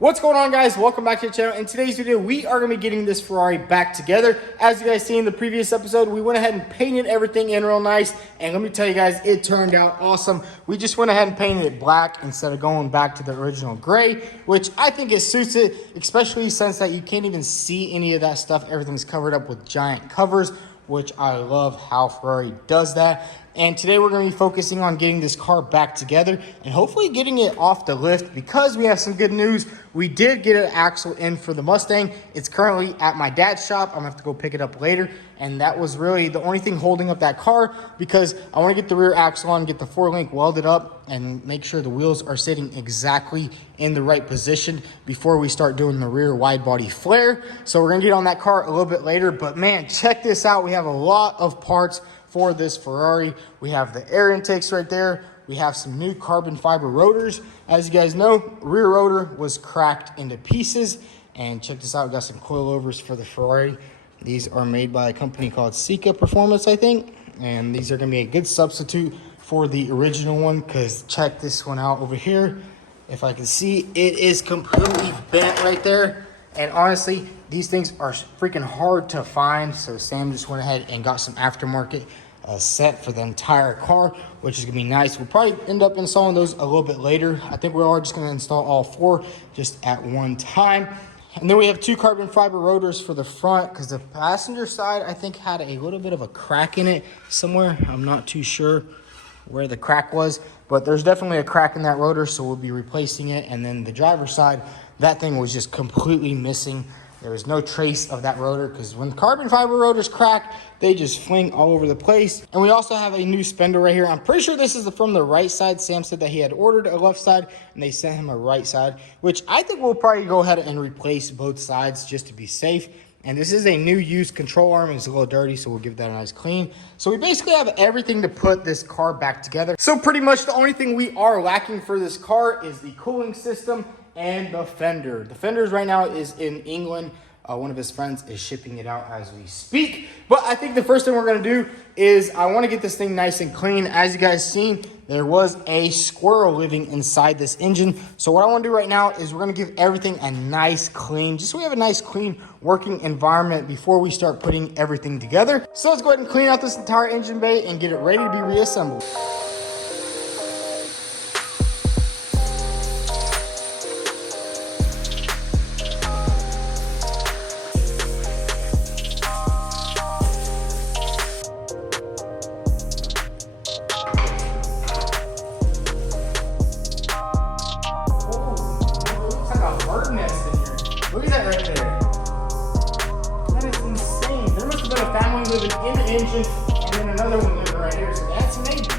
What's going on, guys? Welcome back to the channel. In today's video, we are going to be getting this Ferrari back together. As you guys see in the previous episode, we went ahead and painted everything in real nice. And let me tell you guys, it turned out awesome. We just went ahead and painted it black instead of going back to the original gray, which I think it suits it, especially since that you can't even see any of that stuff. Everything's covered up with giant covers, which I love how Ferrari does that. And today we're going to be focusing on getting this car back together and hopefully getting it off the lift, because we have some good news. We did get an axle in for the Mustang. It's currently at my dad's shop. I'm going to have to go pick it up later. And that was really the only thing holding up that car, because I want to get the rear axle on, get the 4-link welded up, and make sure the wheels are sitting exactly in the right position before we start doing the rear wide body flare. So we're going to get on that car a little bit later. But man, check this out. We have a lot of parts for this Ferrari. We have the air intakes right there. We have some new carbon fiber rotors. As you guys know, rear rotor was cracked into pieces. And check this out, we got some coilovers for the Ferrari. These are made by a company called Sika Performance, I think. And these are gonna be a good substitute for the original one, because check this one out over here. If I can see, it is completely bent right there. And honestly, these things are freaking hard to find. So Sam just went ahead and got some aftermarket set for the entire car, which is gonna be nice. We'll probably end up installing those a little bit later. I think we are just gonna install all 4 just at one time. And then we have 2 carbon fiber rotors for the front, because the passenger side, I think, had a little bit of a crack in it somewhere. I'm not too sure where the crack was, but there's definitely a crack in that rotor, so we'll be replacing it. And then the driver's side, that thing was just completely missing. There was no trace of that rotor, because when carbon fiber rotors crack, they just fling all over the place. And we also have a new spindle right here. I'm pretty sure this is from the right side. Sam said that he had ordered a left side and they sent him a right side, which I think we'll probably go ahead and replace both sides just to be safe. And this is a new used control arm. It's a little dirty, so we'll give that a nice clean. So we basically have everything to put this car back together. So pretty much the only thing we are lacking for this car is the cooling system and the fender. The fenders right now is in England. One of his friends is shipping it out as we speak. But I think the first thing we're gonna do is I wanna get this thing nice and clean. As you guys seen, there was a squirrel living inside this engine. So what I wanna do right now is we're gonna give everything a nice clean, just so we have a nice clean working environment before we start putting everything together. So let's go ahead and clean out this entire engine bay and get it ready to be reassembled. Look at that right there. That is insane. There must have been a family living in the engine and then another one living right here. So that's neighbors.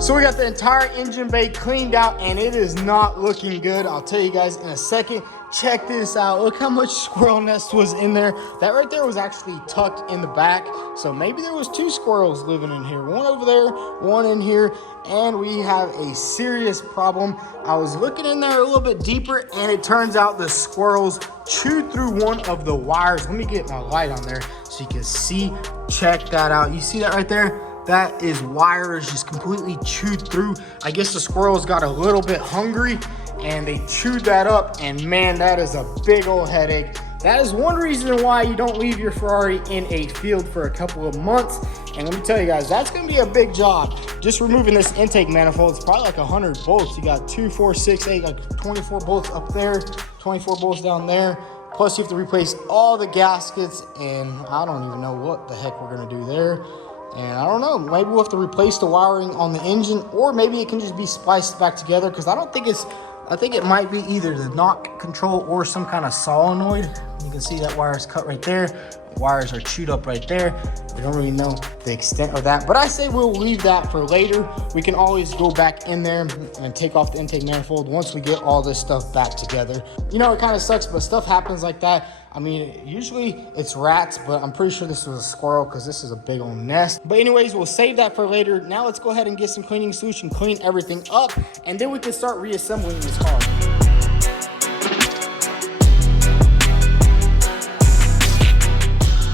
So we got the entire engine bay cleaned out and it is not looking good. I'll tell you guys in a second. Check this out. Look how much squirrel nest was in there. That right there was actually tucked in the back. So maybe there was 2 squirrels living in here. One over there, one in here. And we have a serious problem. I was looking in there a little bit deeper and it turns out the squirrels chewed through one of the wires. Let me get my light on there so you can see. Check that out. You see that right there? That is wires just completely chewed through. I guess the squirrels got a little bit hungry and they chewed that up, and man, that is a big old headache. That is one reason why you don't leave your Ferrari in a field for a couple of months. And let me tell you guys, that's gonna be a big job. Just removing this intake manifold, it's probably like 100 bolts. You got 2, 4, 6, 8, like 24 bolts up there, 24 bolts down there. Plus you have to replace all the gaskets, and I don't even know what the heck we're gonna do there. And I don't know, maybe we'll have to replace the wiring on the engine, or maybe it can just be spliced back together, because I think it might be either the knock control or some kind of solenoid. You can see that wire is cut right there. The wires are chewed up right there. We don't really know the extent of that, but I say we'll leave that for later. We can always go back in there and take off the intake manifold once we get all this stuff back together. You know, it kind of sucks, but stuff happens like that. I mean, usually it's rats, but I'm pretty sure this was a squirrel because this is a big old nest. But anyways, we'll save that for later. Now let's go ahead and get some cleaning solution, clean everything up, and then we can start reassembling this car.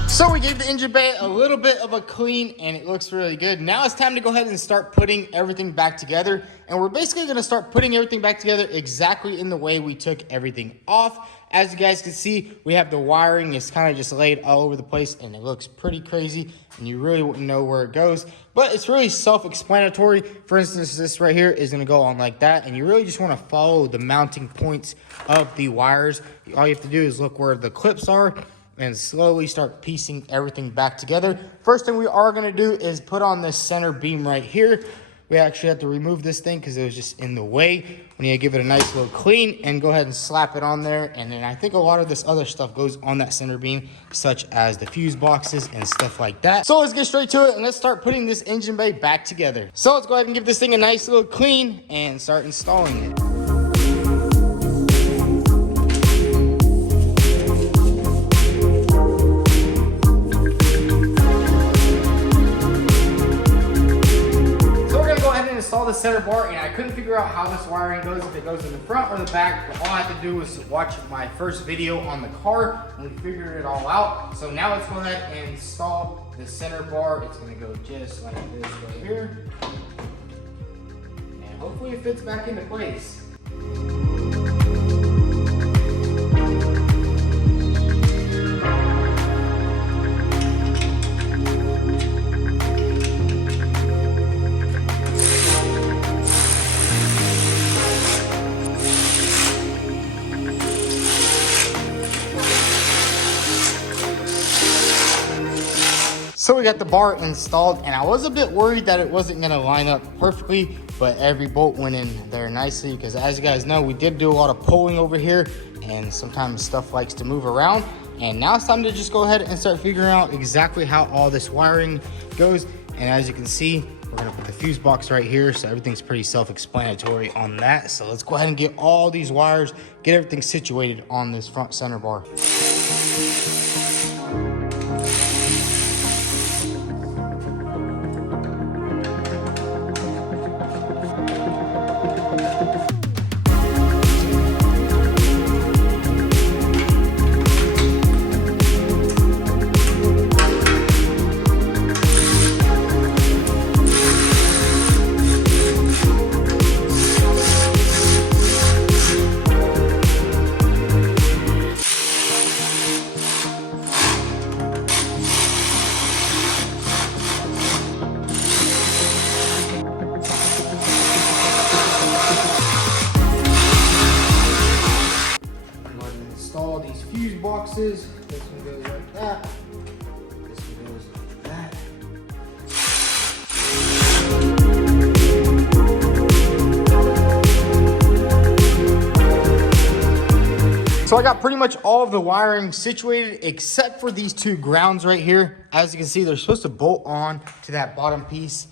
So we gave the engine bay a little bit of a clean and it looks really good. Now it's time to go ahead and start putting everything back together. And we're basically gonna start putting everything back together exactly in the way we took everything off. As you guys can see, we have the wiring is kind of just laid all over the place and it looks pretty crazy and you really wouldn't know where it goes. But it's really self-explanatory. For instance, this right here is gonna go on like that and you really just wanna follow the mounting points of the wires. All you have to do is look where the clips are and slowly start piecing everything back together. First thing we are gonna do is put on this center beam right here. We actually have to remove this thing because it was just in the way. We need to give it a nice little clean and go ahead and slap it on there. And then I think a lot of this other stuff goes on that center beam, such as the fuse boxes and stuff like that. So let's get straight to it and let's start putting this engine bay back together. So let's go ahead and give this thing a nice little clean and start installing it. Install the center bar, and I couldn't figure out how this wiring goes, if it goes in the front or the back, but all I had to do was watch my first video on the car and we figured it all out. So now let's go ahead and install the center bar. It's going to go just like this right here, and hopefully it fits back into place. So we got the bar installed and I was a bit worried that it wasn't gonna line up perfectly, but every bolt went in there nicely because as you guys know, we did do a lot of pulling over here and sometimes stuff likes to move around. And now it's time to just go ahead and start figuring out exactly how all this wiring goes. And as you can see, we're gonna put the fuse box right here, so everything's pretty self-explanatory on that. So let's go ahead and get all these wires, get everything situated on this front center bar. Install these fuse boxes. This one goes like that. This one goes like that. So I got pretty much all of the wiring situated except for these two grounds right here. As you can see, they're supposed to bolt on to that bottom piece.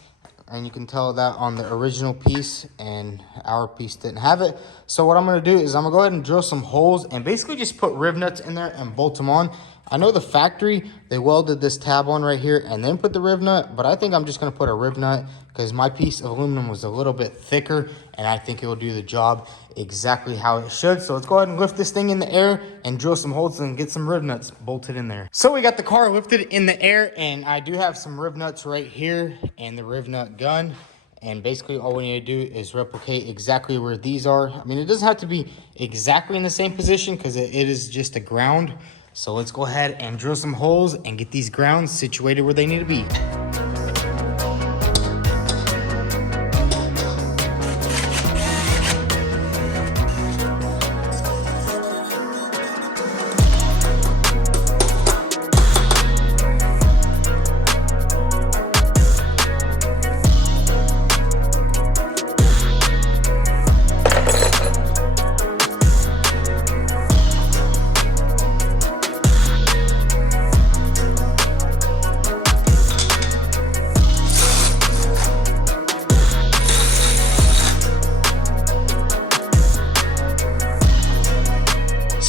And you can tell that on the original piece and our piece didn't have it. So what I'm gonna do is I'm gonna go ahead and drill some holes and basically just put riv nuts in there and bolt them on. I know the factory, they welded this tab on right here and then put the riv nut, but I think I'm just gonna put a riv nut because my piece of aluminum was a little bit thicker and I think it will do the job exactly how it should. So let's go ahead and lift this thing in the air and drill some holes and get some riv nuts bolted in there. So we got the car lifted in the air and I do have some riv nuts right here and the riv nut gun. And basically all we need to do is replicate exactly where these are. I mean, it doesn't have to be exactly in the same position because it is just a ground. So let's go ahead and drill some holes and get these grounds situated where they need to be.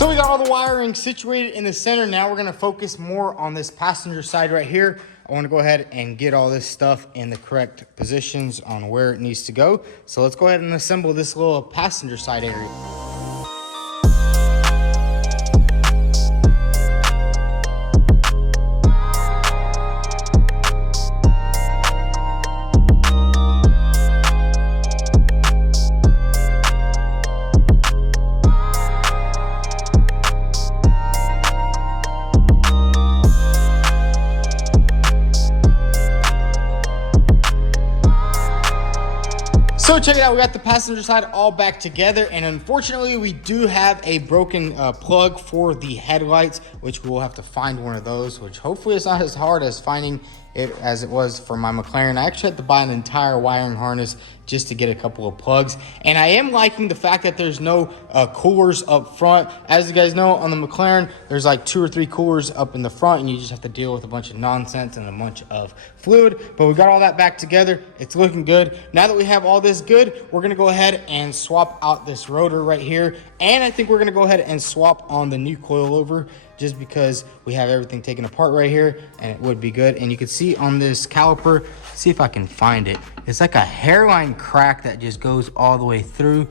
So we got all the wiring situated in the center. Now we're gonna focus more on this passenger side right here. I wanna go ahead and get all this stuff in the correct positions on where it needs to go. So let's go ahead and assemble this little passenger side area. So check it out, we got the passenger side all back together, and unfortunately we do have a broken plug for the headlights, which we'll have to find one of those, which hopefully it's not as hard as finding it as it was for my McLaren. I actually had to buy an entire wiring harness just to get a couple of plugs, and I am liking the fact that there's no coolers up front. As you guys know, on the McLaren there's like 2 or 3 coolers up in the front, and you just have to deal with a bunch of nonsense and a bunch of fluid. But we got all that back together, it's looking good. Now that we have all this good, we're gonna go ahead and swap out this rotor right here, and I think we're gonna go ahead and swap on the new coilover, just because we have everything taken apart right here, and it would be good. And you can see on this caliper, see if I can find it, it's like a hairline crack that just goes all the way through.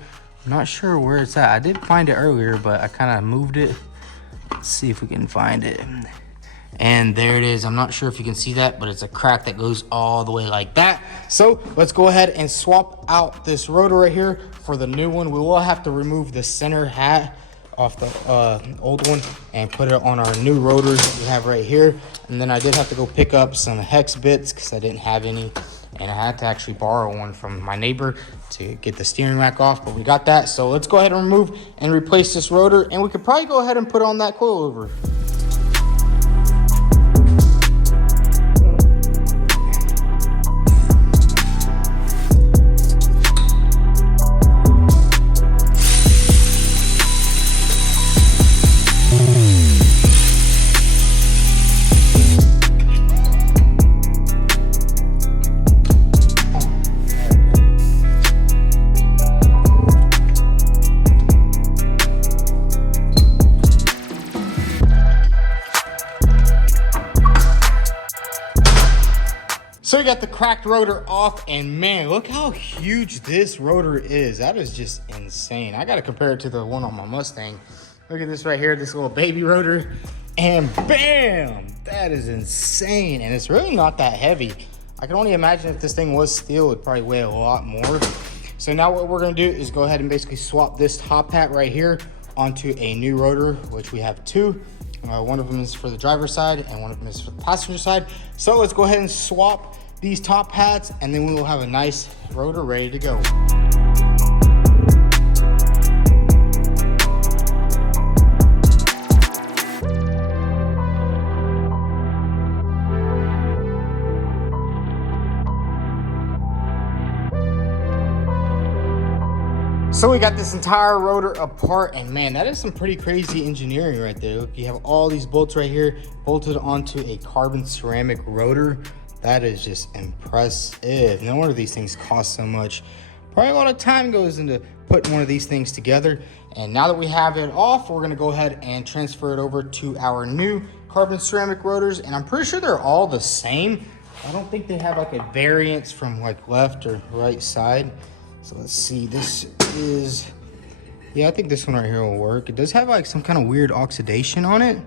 I'm not sure where it's at. I did find it earlier, but I kind of moved it. Let's see if we can find it. And there it is. I'm not sure if you can see that, but it's a crack that goes all the way like that. So let's go ahead and swap out this rotor right here for the new one. We will have to remove the center hat off the old one and put it on our new rotors that we have right here. And then I did have to go pick up some hex bits because I didn't have any, and I had to actually borrow one from my neighbor to get the steering rack off, but we got that. So let's go ahead and remove and replace this rotor, and we could probably go ahead and put on that coilover. So we got the cracked rotor off, and man, look how huge this rotor is. That is just insane. I gotta compare it to the one on my Mustang. Look at this right here, this little baby rotor, and bam, that is insane. And it's really not that heavy. I can only imagine if this thing was steel, it'd probably weigh a lot more. So now what we're gonna do is go ahead and basically swap this top hat right here onto a new rotor, which we have 2. One of them is for the driver's side and one of them is for the passenger side. So let's go ahead and swap these top hats, and then we will have a nice rotor ready to go. So we got this entire rotor apart, and man, that is some pretty crazy engineering right there. Look, you have all these bolts right here bolted onto a carbon ceramic rotor. That is just impressive. No wonder these things cost so much. Probably a lot of time goes into putting one of these things together. And now that we have it off, we're gonna go ahead and transfer it over to our new carbon ceramic rotors. And I'm pretty sure they're all the same. I don't think they have like a variance from like left or right side. So let's see, this is, yeah, I think this one right here will work. It does have like some kind of weird oxidation on it.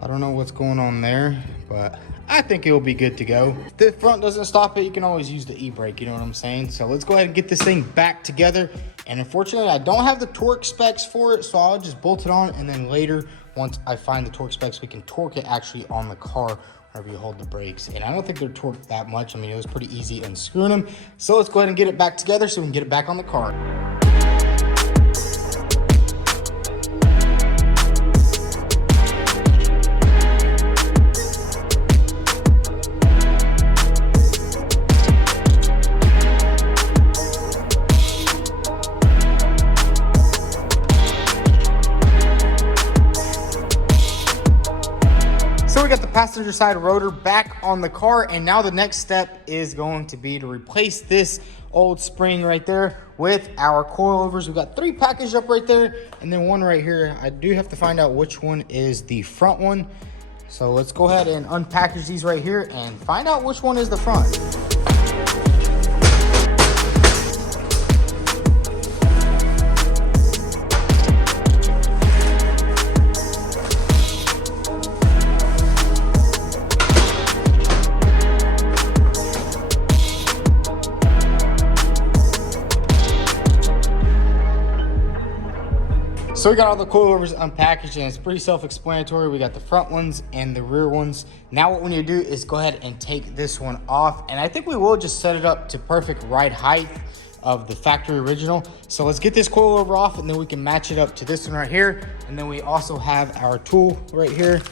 I don't know what's going on there, but I think it'll be good to go. If the front doesn't stop it, you can always use the e-brake, you know what I'm saying? So let's go ahead and get this thing back together. And unfortunately, I don't have the torque specs for it, so I'll just bolt it on, and then later, once I find the torque specs, we can torque it actually on the car whenever you hold the brakes. And I don't think they're torqued that much. I mean, it was pretty easy unscrewing them. So let's go ahead and get it back together so we can get it back on the car. So So we got the passenger side rotor back on the car, and now the next step is going to be to replace this old spring right there with our coilovers. We got 3 packaged up right there, and then 1 right here. I do have to find out which one is the front one. So let's go ahead and unpackage these right here and find out which one is the front. So we got all the coilovers unpackaged, and it's pretty self-explanatory. We got the front ones and the rear ones. Now what we need to do is go ahead and take this one off, and I think we will just set it up to perfect right height of the factory original. So let's get this coilover off, and then we can match it up to this one right here. And then we also have our tool right here.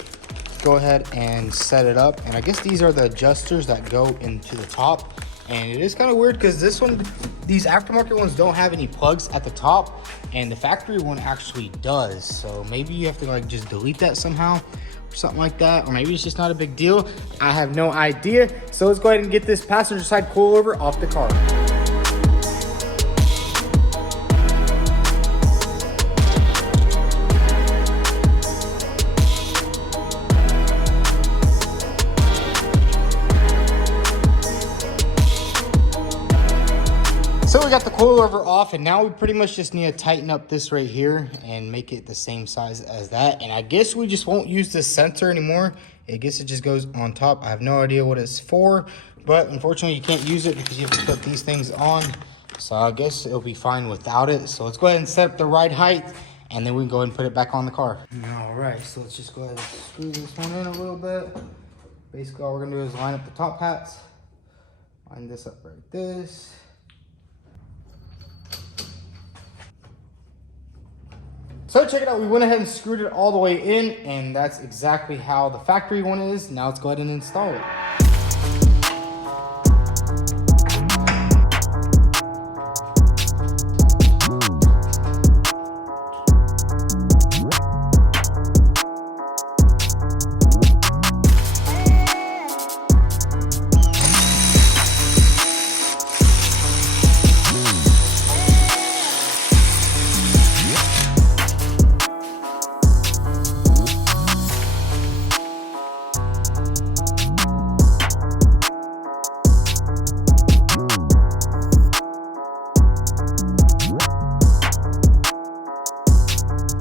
Go ahead and set it up, and I guess these are the adjusters that go into the top. And it is kind of weird because this one, these aftermarket ones don't have any plugs at the top, and the factory one actually does. So maybe you have to like just delete that somehow or something like that, or maybe it's just not a big deal. I have no idea. So let's go ahead and get this passenger side coilover off the car. So we got the coilover off, and now we pretty much just need to tighten up this right here and make it the same size as that. And I guess we just won't use this sensor anymore. I guess it just goes on top. I have no idea what it's for, but unfortunately you can't use it because you have to put these things on. So I guess it'll be fine without it. So let's go ahead and set up the right height, and then we can go ahead and put it back on the car. All right, so let's just go ahead and screw this one in a little bit. Basically all we're gonna do is line up the top hats. Line this up like this. So check it out, we went ahead and screwed it all the way in, and that's exactly how the factory one is. Now let's go ahead and install it.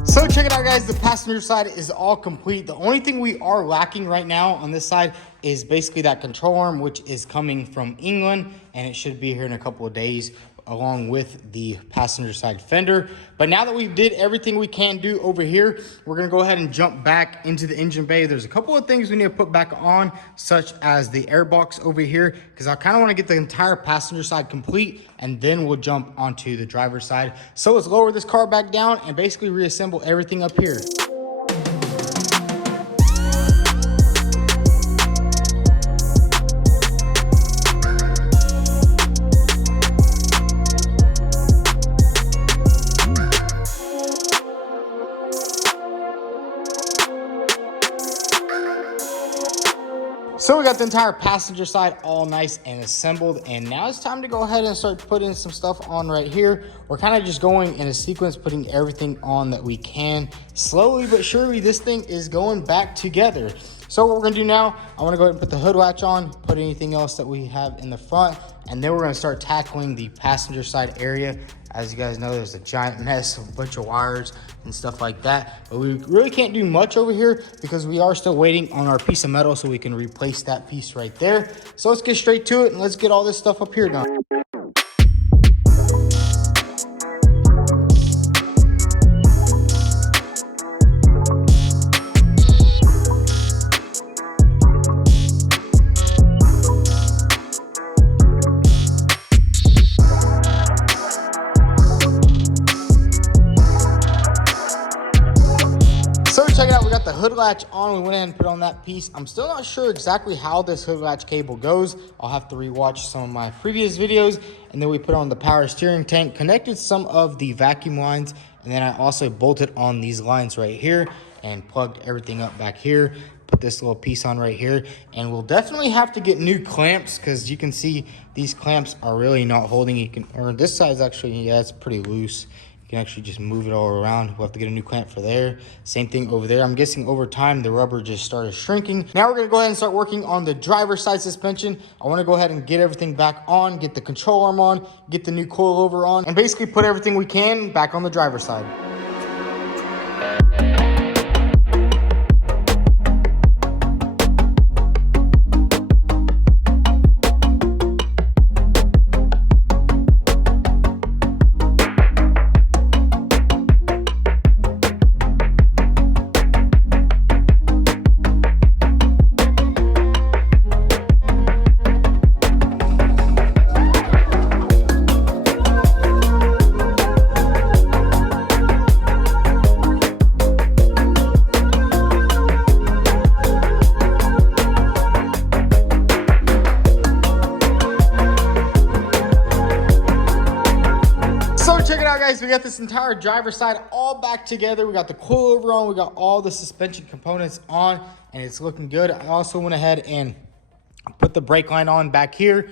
So check it out, guys, the passenger side is all complete. The only thing we are lacking right now on this side is basically that control arm, which is coming from England, and it should be here in a couple of days along with the passenger side fender. But now that we did everything we can do over here, we're gonna go ahead and jump back into the engine bay. There's a couple of things we need to put back on, such as the air box over here, because I kind of want to get the entire passenger side complete, and then we'll jump onto the driver's side. So let's lower this car back down and basically reassemble everything up here. So we got the entire passenger side all nice and assembled, and now it's time to go ahead and start putting some stuff on right here. We're kind of just going in a sequence, putting everything on that we can. Slowly but surely, this thing is going back together. So what we're gonna do now, I wanna go ahead and put the hood latch on, put anything else that we have in the front, and then we're gonna start tackling the passenger side area. As you guys know, there's a giant mess, a bunch of wires and stuff like that. But we really can't do much over here because we are still waiting on our piece of metal so we can replace that piece right there. So let's get straight to it and let's get all this stuff up here done. Check it out, we got the hood latch on. We went ahead and put on that piece. I'm still not sure exactly how this hood latch cable goes. I'll have to rewatch some of my previous videos. And then we put on the power steering tank, connected some of the vacuum lines, and then I also bolted on these lines right here and plugged everything up back here. put this little piece on right here, and we'll definitely have to get new clamps because you can see these clamps are really not holding. You can, or this side's actually, yeah, it's pretty loose. You can actually just move it all around. We'll have to get a new clamp for there. Same thing over there. I'm guessing over time, the rubber just started shrinking. Now we're gonna go ahead and start working on the driver's side suspension. I wanna go ahead and get everything back on, get the control arm on, get the new coilover on, and basically put everything we can back on the driver's side. Check it out, guys. We got this entire driver's side all back together. We got the coilover on. We got all the suspension components on, and it's looking good. I also went ahead and put the brake line on back here,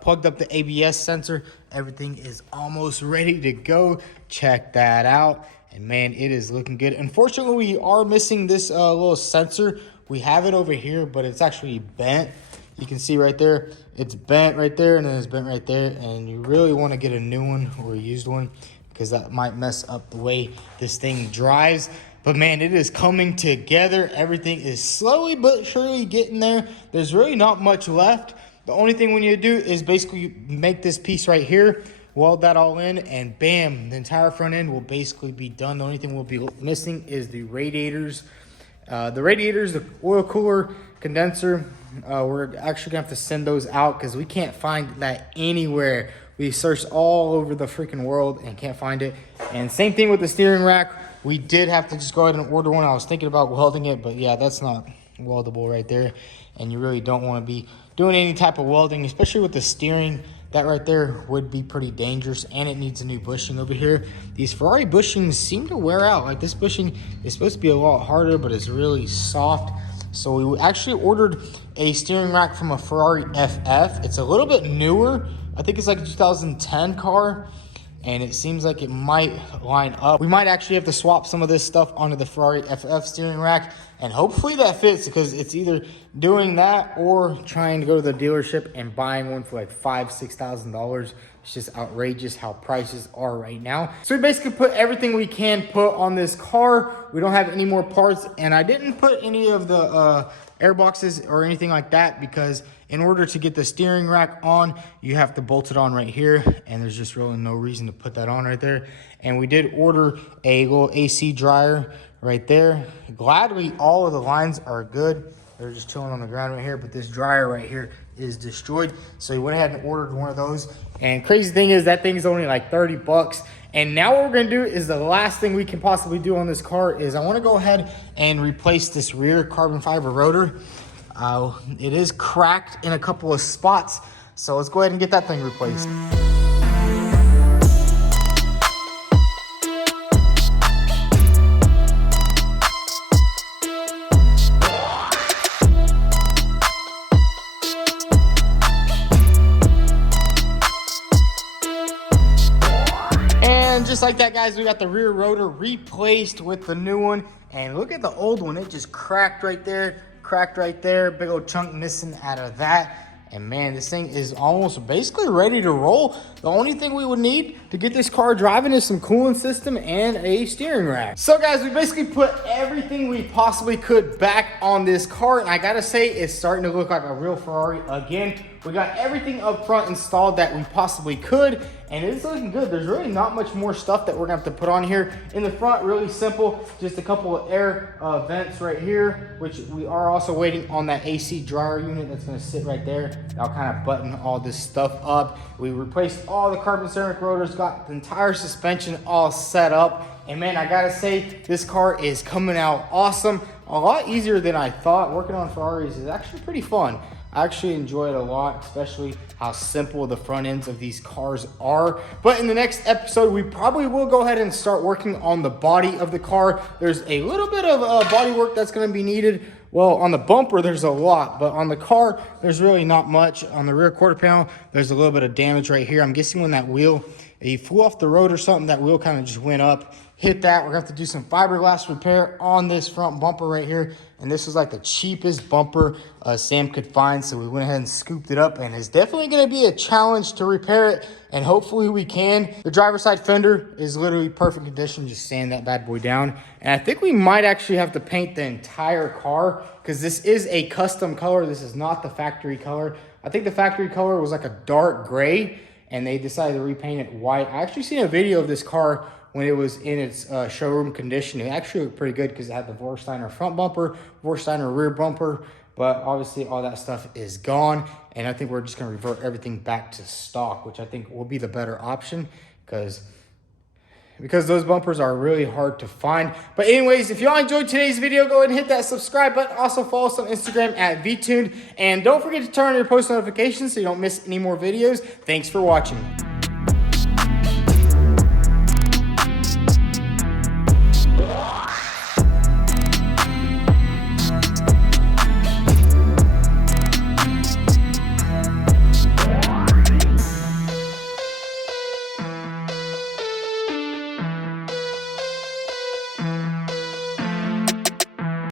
plugged up the ABS sensor. Everything is almost ready to go. Check that out. And man, it is looking good. Unfortunately, we are missing this little sensor. We have it over here, but it's actually bent. You can see right there, it's bent right there, and then it's bent right there. And you really want to get a new one or a used one because that might mess up the way this thing drives. But man, it is coming together. Everything is slowly but surely getting there. There's really not much left. The only thing we need to do is basically make this piece right here, weld that all in, and bam, the entire front end will basically be done. The only thing we'll be missing is the radiators. The oil cooler, condenser. We're actually gonna have to send those out because we can't find that anywhere. We searched all over the freaking world and can't find it. And same thing with the steering rack. We did have to just go ahead and order one. I was thinking about welding it, but yeah, that's not weldable right there. And you really don't want to be doing any type of welding, especially with the steering. That right there would be pretty dangerous, and it needs a new bushing over here. These Ferrari bushings seem to wear out. Like this bushing is supposed to be a lot harder, but it's really soft. So we actually ordered a steering rack from a Ferrari FF. It's a little bit newer. I think it's like a 2010 car, and it seems like it might line up. We might actually have to swap some of this stuff onto the Ferrari FF steering rack, and hopefully that fits because it's either doing that or trying to go to the dealership and buying one for like $5,000-$6,000. It's just outrageous how prices are right now. So we basically put everything we can put on this car. We don't have any more parts, and I didn't put any of the air boxes or anything like that because in order to get the steering rack on, you have to bolt it on right here, and there's just really no reason to put that on right there. And we did order a little AC dryer right there. Gladly, all of the lines are good. They're just chilling on the ground right here, but this dryer right here is destroyed. So we went ahead and ordered one of those. And crazy thing is that thing is only like 30 bucks. And now what we're gonna do is the last thing we can possibly do on this car is I wanna go ahead and replace this rear carbon fiber rotor. It is cracked in a couple of spots. So let's go ahead and get that thing replaced. And just like that, guys, we got the rear rotor replaced with the new one. And look at the old one. It just cracked right there. Big old chunk missing out of that. And man, this thing is almost basically ready to roll. The only thing we would need to get this car driving is some cooling system and a steering rack. So guys, we basically put everything we possibly could back on this car. And I gotta say, it's starting to look like a real Ferrari again. We got everything up front installed that we possibly could, and it's looking good. There's really not much more stuff that we're gonna have to put on here. In the front, really simple, just a couple of air vents right here, which we are also waiting on that AC dryer unit that's gonna sit right there. That'll kind of button all this stuff up. We replaced all the carbon ceramic rotors, got the entire suspension all set up. And man, I gotta say, this car is coming out awesome. A lot easier than I thought. Working on Ferraris is actually pretty fun. I actually enjoy it a lot, especially how simple the front ends of these cars are. But in the next episode, we probably will go ahead and start working on the body of the car. There's a little bit of body work that's gonna be needed, Well, on the bumper, there's a lot, but on the car, there's really not much. On the rear quarter panel, there's a little bit of damage right here. I'm guessing when that wheel, he flew off the road or something, that wheel kind of just went up, hit that. We're gonna have to do some fiberglass repair on this front bumper right here. And this was like the cheapest bumper Sam could find, so we went ahead and scooped it up, and it's definitely gonna be a challenge to repair it, and hopefully we can. The driver's side fender is literally perfect condition, just sand that bad boy down. And I think we might actually have to paint the entire car, because this is a custom color. This is not the factory color. I think the factory color was like a dark gray, and they decided to repaint it white. I actually seen a video of this car when it was in its showroom condition. It actually looked pretty good because it had the Vorsteiner front bumper, Vorsteiner rear bumper, but obviously all that stuff is gone. And I think we're just gonna revert everything back to stock, which I think will be the better option because those bumpers are really hard to find. But anyways, if y'all enjoyed today's video, go ahead and hit that subscribe button. Also follow us on Instagram at VTuned. And don't forget to turn on your post notifications so you don't miss any more videos. Thanks for watching.